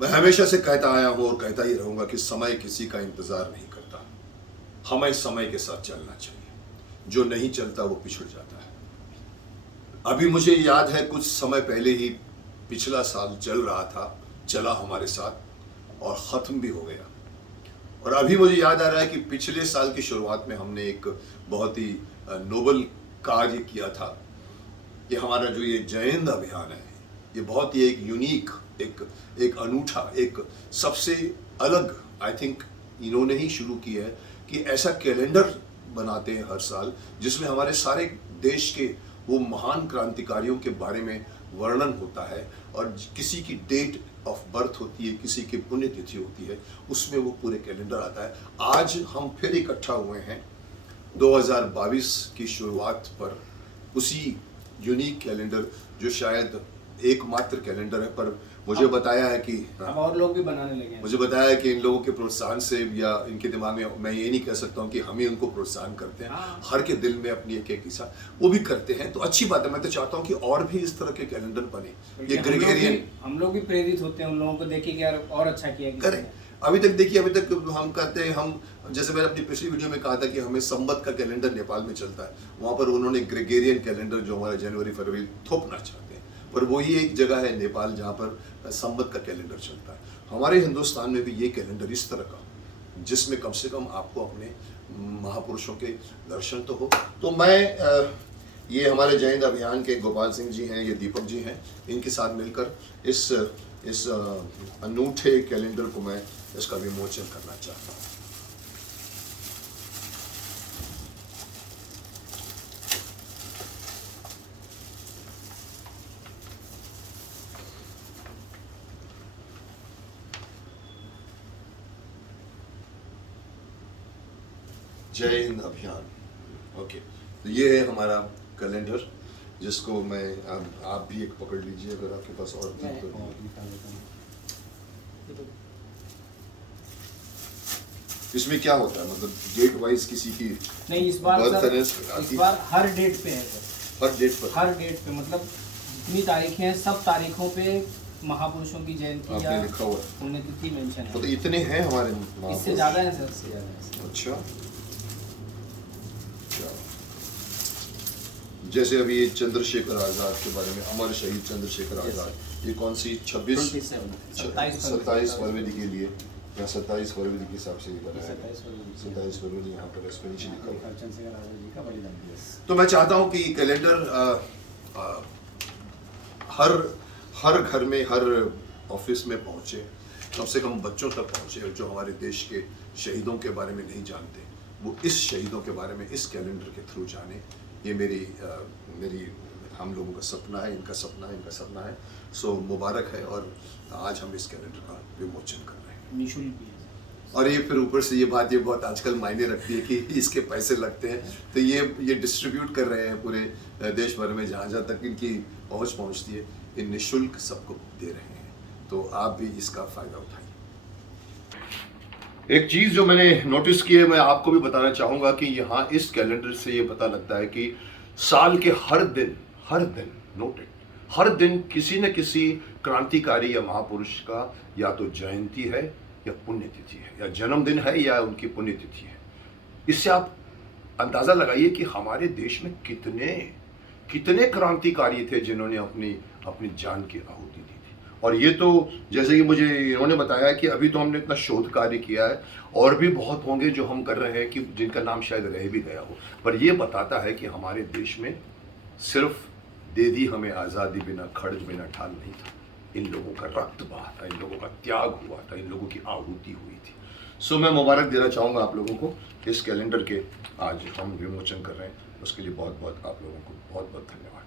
मैं हमेशा से कहता आया हूं और कहता ही रहूंगा कि समय किसी का इंतजार नहीं करता, हमें समय के साथ चलना चाहिए। जो नहीं चलता वो पिछड़ जाता है। अभी मुझे याद है कुछ समय पहले ही पिछला साल चल रहा था, चला हमारे साथ और ख़त्म भी हो गया। और अभी मुझे याद आ रहा है कि पिछले साल की शुरुआत में हमने एक बहुत ही नोबल कार्य किया था कि हमारा जो ये जय हिंद अभियान है, ये बहुत ही एक यूनिक, एक अनूठा, एक सबसे अलग, आई थिंक इन्होंने ही शुरू किया है कि ऐसा कैलेंडर बनाते हैं हर साल जिसमें हमारे सारे देश के वो महान क्रांतिकारियों के बारे में वर्णन होता है और किसी की डेट ऑफ बर्थ होती है, किसी की पुण्यतिथि होती है, उसमें वो पूरे कैलेंडर आता है। आज हम फिर इकट्ठा हुए हैं 2022 की शुरुआत पर, उसी यूनिक कैलेंडर जो शायद एकमात्र कैलेंडर है, पर मुझे बताया है कि अब और लोग भी बनाने लगे हैं। मुझे बताया है कि इन लोगों के प्रोत्साहन से या इनके दिमाग में, मैं ये नहीं कह सकता हूँ कि हम ही उनको प्रोत्साहन करते हैं, हर के दिल में अपनी एक एक हिस्सा वो भी करते हैं, तो अच्छी बात है। मैं तो चाहता हूँ कि और भी इस तरह के कैलेंडर बने। ये ग्रेगोरियन, हम लोग भी प्रेरित होते हैं उन लोगों को देखिए कि यार और अच्छा किया करें। अभी तक देखिए, अभी तक हम कहते हैं, हम जैसे मैंने अपनी पिछली वीडियो में कहा था कि हमें संवत का कैलेंडर नेपाल में चलता है, वहाँ पर उन्होंने ग्रेगोरियन कैलेंडर जो हमारा जनवरी फरवरी थोपना चाहते हैं, पर वही एक जगह है नेपाल जहाँ पर संवत का कैलेंडर चलता है। हमारे हिंदुस्तान में भी ये कैलेंडर इस तरह का, जिसमें कम से कम आपको अपने महापुरुषों के दर्शन तो हो। तो मैं ये हमारे जय हिंद अभियान के गोपाल सिंह जी हैं, ये दीपक जी हैं, इनके साथ मिलकर इस अनूठे कैलेंडर को मैं इसका विमोचन करना चाहता हूँ। जय हिंद अभियान, ओके। तो ये है हमारा कैलेंडर, जिसको मैं आप भी एक पकड़ लीजिए अगर आपके पास और इसमें क्या होता है, मतलब डेट वाइज किसी की नहीं, इस बार हर डेट पे है सर। हर डेट पे मतलब जितनी तारीखें हैं सब तारीखों पे महापुरुषों की जयंती या लिखा हुआ है, पुण्यतिथि मेंशन है। तो इतने हैं हमारे, इससे ज्यादा है सर, इससे ज्यादा है। अच्छा, जैसे अभी ये चंद्रशेखर आजाद के बारे में, अमर शहीद चंद्रशेखर आजाद, ये कौन सी 27 फरवरी के लिए या 27 फरवरी के हिसाब से ये बनाया है, 27 फरवरी यहाँ पर इस पर नीचे लिखा हुआ है। तो मैं चाहता हूँ कि कैलेंडर हर घर में, हर ऑफिस में पहुँचे, कम से कम बच्चों तक पहुँचे जो हमारे देश के शहीदों के बारे में नहीं जानते, वो इस शहीदों के बारे में इस कैलेंडर के थ्रू जाने। ये मेरी हम लोगों का सपना है, इनका सपना है। सो मुबारक है, और आज हम इस कैलेंडर का विमोचन कर रहे हैं निःशुल्क भी। और ये फिर ऊपर से ये बात, ये बहुत आजकल मायने रखती है कि इसके पैसे लगते हैं, तो ये डिस्ट्रीब्यूट कर रहे हैं पूरे देश भर में, जहाँ जहाँ तक इनकी पहुँच पहुँचती है, ये निःशुल्क सबको दे रहे हैं, तो आप भी इसका फ़ायदा उठाइए। एक चीज़ जो मैंने नोटिस की है, मैं आपको भी बताना चाहूँगा कि यहाँ इस कैलेंडर से ये पता लगता है कि साल के हर दिन नोटेड, हर दिन किसी न किसी क्रांतिकारी या महापुरुष का या तो जयंती है या पुण्यतिथि है, या जन्मदिन है या उनकी पुण्यतिथि है। इससे आप अंदाज़ा लगाइए कि हमारे देश में कितने क्रांतिकारी थे जिन्होंने अपनी जान की आहुति दी थी। और ये तो जैसे कि मुझे इन्होंने बताया कि अभी तो हमने इतना शोध कार्य किया है, और भी बहुत होंगे जो हम कर रहे हैं कि जिनका नाम शायद रह भी गया हो, पर ये बताता है कि हमारे देश में सिर्फ दे दी हमें आज़ादी बिना खर्च बिना ठाल नहीं था, इन लोगों का रक्त बहा था, इन लोगों का त्याग हुआ था, इन लोगों की आहुति हुई थी। सो मैं मुबारक देना चाहूँगा आप लोगों को, इस कैलेंडर के आज हम विमोचन कर रहे हैं, उसके लिए बहुत बहुत आप लोगों को बहुत बहुत धन्यवाद।